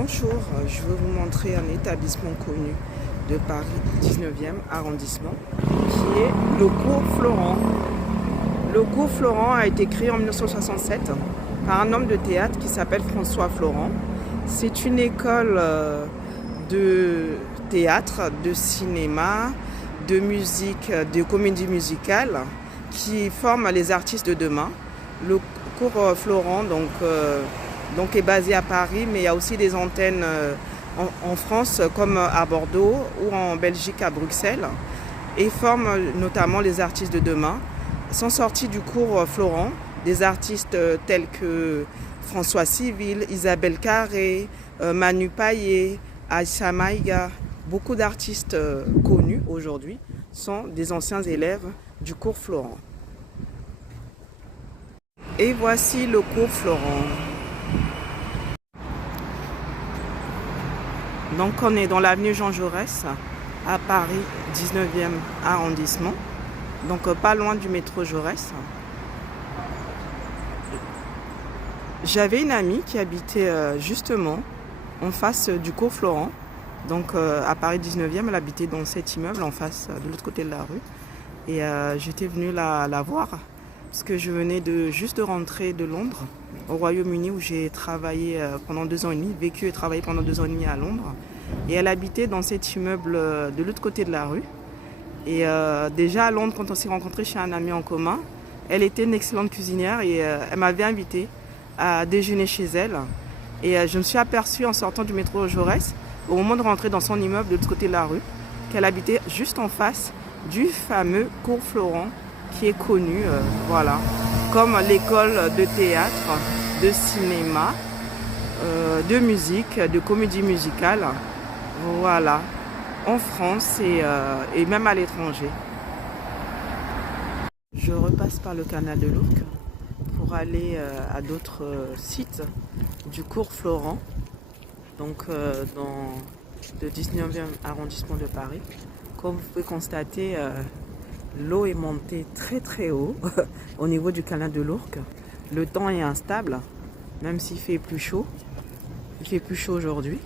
Bonjour, je vais vous montrer un établissement connu de Paris 19e arrondissement qui est le cours Florent. Le cours Florent a été créé en 1967 par un homme de théâtre qui s'appelle François Florent. C'est une école de théâtre, de cinéma, de musique, de comédie musicale qui forme les artistes de demain. Le cours Florent donc est basé à Paris, mais il y a aussi des antennes en France comme à Bordeaux ou en Belgique à Bruxelles et forme notamment les artistes de demain. Sont sortis du cours Florent des artistes tels que François Civil, Isabelle Carré, Manu Payet, Aïssa Maïga. Beaucoup d'artistes connus aujourd'hui sont des anciens élèves du cours Florent. Et voici le cours Florent. Donc on est dans l'avenue Jean Jaurès à Paris 19e arrondissement. Donc pas loin du métro Jaurès. J'avais une amie qui habitait justement en face du cours Florent. Donc à Paris 19e, elle habitait dans cet immeuble en face, de l'autre côté de la rue. Et j'étais venue la voir parce que je venais juste de rentrer de Londres, au Royaume-Uni, où j'ai travaillé pendant 2 ans et demi, vécu et travaillé pendant 2 ans et demi à Londres. Et elle habitait dans cet immeuble de l'autre côté de la rue. Et déjà à Londres, quand on s'est rencontrés chez un ami en commun, elle était une excellente cuisinière et elle m'avait invitée à déjeuner chez elle. Et je me suis aperçue en sortant du métro Jaurès, au moment de rentrer dans son immeuble de l'autre côté de la rue, qu'elle habitait juste en face du fameux cours Florent qui est connu, voilà, comme l'école de théâtre, de cinéma, de musique, de comédie musicale, voilà, en France et même à l'étranger. Je repasse par le canal de l'Ourcq pour aller à d'autres sites du cours Florent, donc dans le 19e arrondissement de Paris. Comme vous pouvez constater, l'eau est montée très très haut au niveau du canal de l'Ourcq. Le temps est instable, même s'il fait plus chaud. Il fait plus chaud aujourd'hui.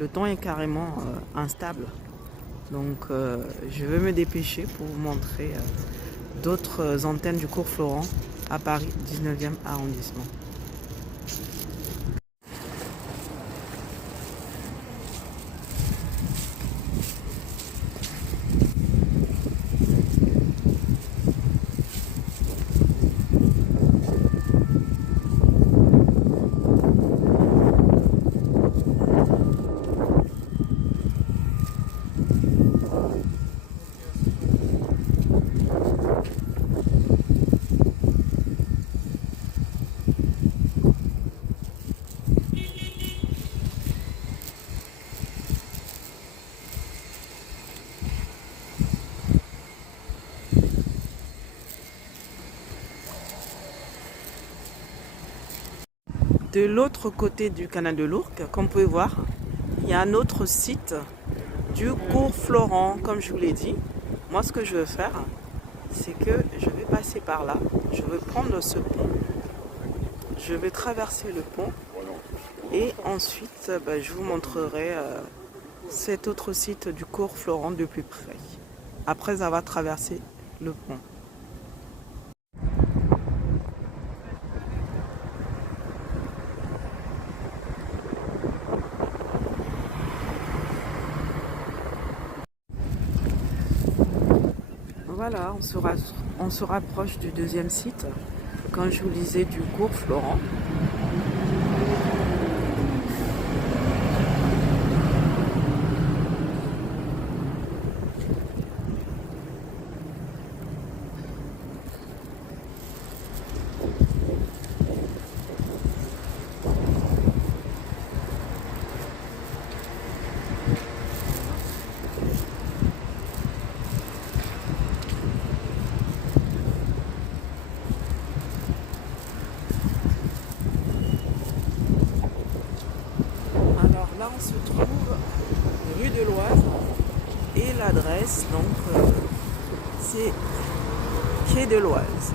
Le temps est carrément instable. Donc je vais me dépêcher pour vous montrer d'autres antennes du cours Florent à Paris 19e arrondissement. De l'autre côté du canal de l'Ourcq, comme vous pouvez voir, il y a un autre site du cours Florent, comme je vous l'ai dit. Moi, ce que je veux faire, c'est que je vais passer par là. Je vais prendre ce pont. Je vais traverser le pont. Et ensuite, je vous montrerai cet autre site du cours Florent de plus près. Après avoir traversé le pont. Voilà, on se rapproche du deuxième site, comme je vous disais, du cours Florent. Là, on se trouve rue de l'Oise et l'adresse, donc, c'est quai de l'Oise.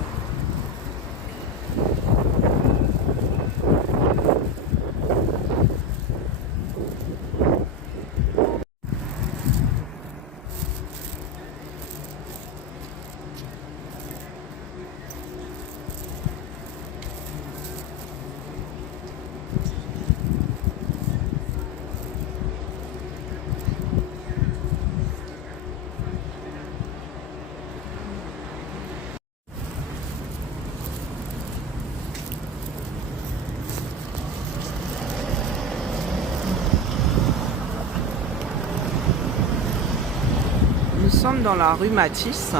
sommes dans la rue Matisse,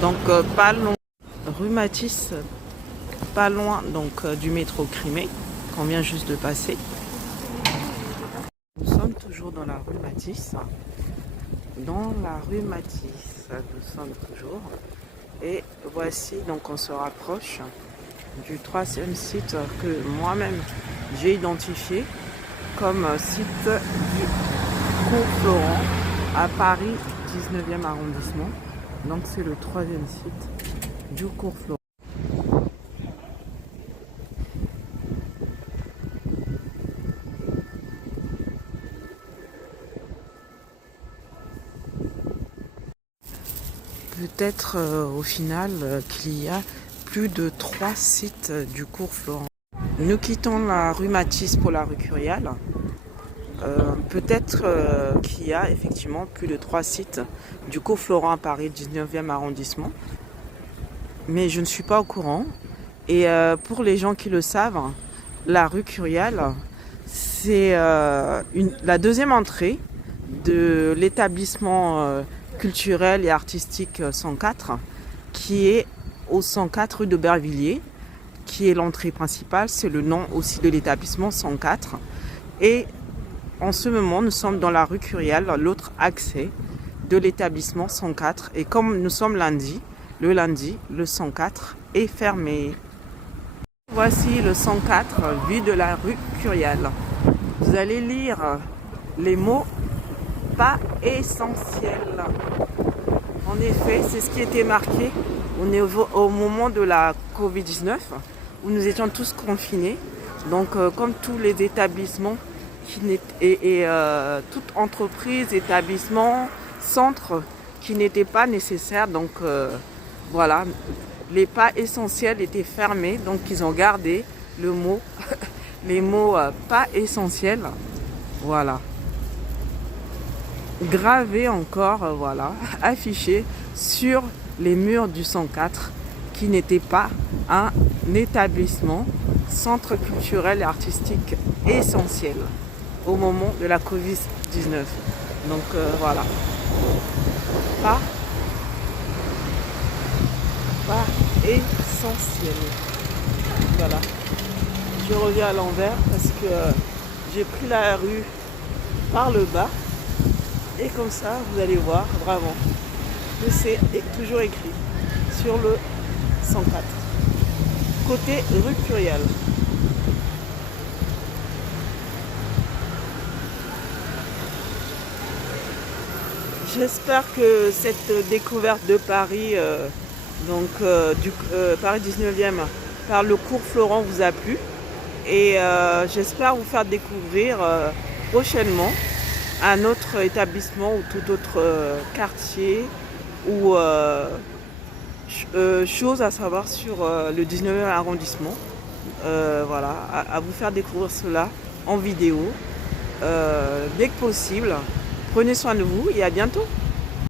donc pas loin, rue Matisse, pas loin donc du métro Crimée, qu'on vient juste de passer. Nous sommes toujours dans la rue Matisse. Dans la rue Matisse, nous sommes toujours. Et voici, donc on se rapproche du troisième site que moi-même j'ai identifié comme site du cours Florent à Paris 19e arrondissement. Donc c'est le troisième site du cours Florent. Peut-être au final qu'il y a plus de 3 sites du cours Florent. Nous quittons la rue Matisse pour la rue Curial. Peut-être qu'il y a effectivement plus de 3 sites du cours Florent à Paris 19e arrondissement. Mais je ne suis pas au courant. Et pour les gens qui le savent, la rue Curial, c'est la deuxième entrée de l'établissement culturel et artistique 104, qui est au 104 rue de Bervilliers, qui est l'entrée principale, c'est le nom aussi de l'établissement 104. Et en ce moment, nous sommes dans la rue Curial, l'autre accès de l'établissement 104. Et comme nous sommes lundi, le 104 est fermé. Voici le 104 vu de la rue Curial. Vous allez lire les mots pas essentiels. En effet, c'est ce qui était marqué au moment de la Covid-19, où nous étions tous confinés. Donc, comme tous les établissements, toute entreprise, établissement, centre qui n'étaient pas nécessaires. Donc, voilà, les pas essentiels étaient fermés. Donc, ils ont gardé le mot, les mots pas essentiels. Voilà. Gravé encore, voilà, affiché sur les murs du 104, qui n'était pas un établissement, centre culturel et artistique essentiel au moment de la Covid-19. Donc voilà. Pas essentiel. Voilà. Je reviens à l'envers parce que j'ai pris la rue par le bas. Et comme ça, vous allez voir vraiment que c'est toujours écrit sur le 104. Côté rue Curial. J'espère que cette découverte de Paris, Paris 19e, par le cours Florent vous a plu. Et j'espère vous faire découvrir prochainement un autre établissement ou tout autre quartier ou chose à savoir sur le 19e arrondissement. Voilà, à vous faire découvrir cela en vidéo dès que possible. Prenez soin de vous et à bientôt.